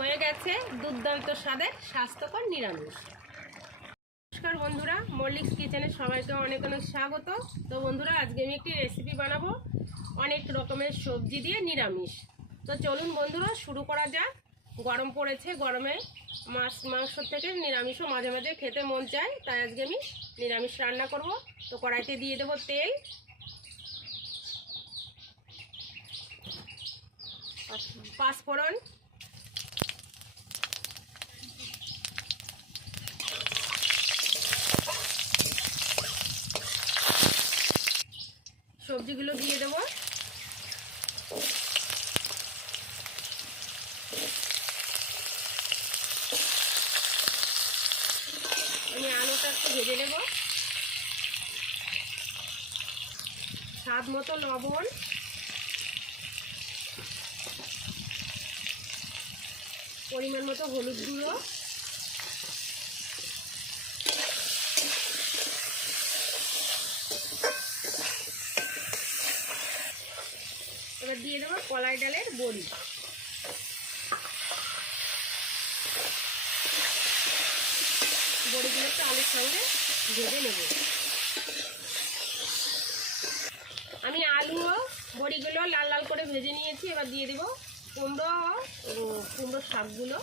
হয়ে গেছে দুর্দান্ত স্বাদের, স্বাস্থ্যকর নিরামিষ। নমস্কার বন্ধুরা মল্লিক্স কিচেনে সবাইকে অনেক অনেক স্বাগত। তো বন্ধুরা, আজকে আমি একটি রেসিপি বানাবো অনেক রকমের সবজি দিয়ে নিরামিষ। তো চলুন বন্ধুরা, শুরু করা যাক। গরম পড়েছে, গরমে মাছ, মাংস থেকে নিরামিষও মাঝে মাঝে খেতে মন চায়, তাই আজকে আমি নিরামিষ রান্না করব। তো কড়াইতে দিয়ে দেবো তেল। পাঁচফোড়ন সবজিগুলো দিয়ে দেবো। আমি আলুটা একটু ভেজে নেব। স্বাদ মতো লবণ। পরিমাণ মতো হলুদ গুঁড়ো। এবার দিয়ে দেবো কলাই ডালের বড়ি। বড়িগুলো একটু আলুর সঙ্গে ভেজে নেব। আমি আলুও বড়িগুলো লাল লাল করে ভেজে নিয়েছি, এবার দিয়ে দেবো কুমড়ো ও কুমড়ো শাকগুলো।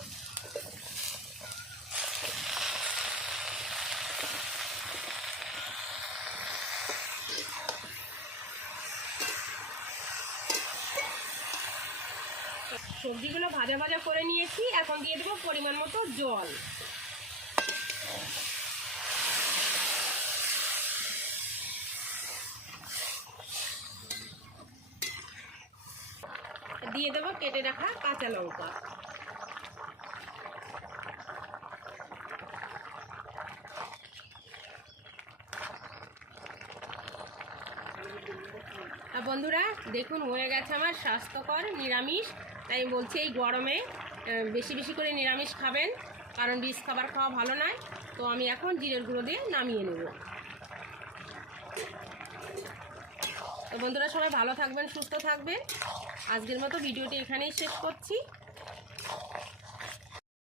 সবজিগুলো ভাজা ভাজা করে নিয়েছি, এখন দিয়ে দেবো পরিমাণ মতো জল। দিয়ে দেবো কেটে রাখা কাঁচা লঙ্কা। বন্ধুরা, দেখুন, হয়ে গেছে আমার স্বাস্থ্যকর নিরামিষ। তাই বলছি, এই গরমে বেশি বেশি করে নিরামিষ খাবেন, কারণ বিষ খাবার খাওয়া ভালো নয়। তো আমি এখন জিরের গুঁড়ো দিয়ে নামিয়ে নেব। তো বন্ধুরা, সবাই ভালো থাকবেন, সুস্থ থাকবেন। আজকের মতো ভিডিওটি এখানেই শেষ করছি।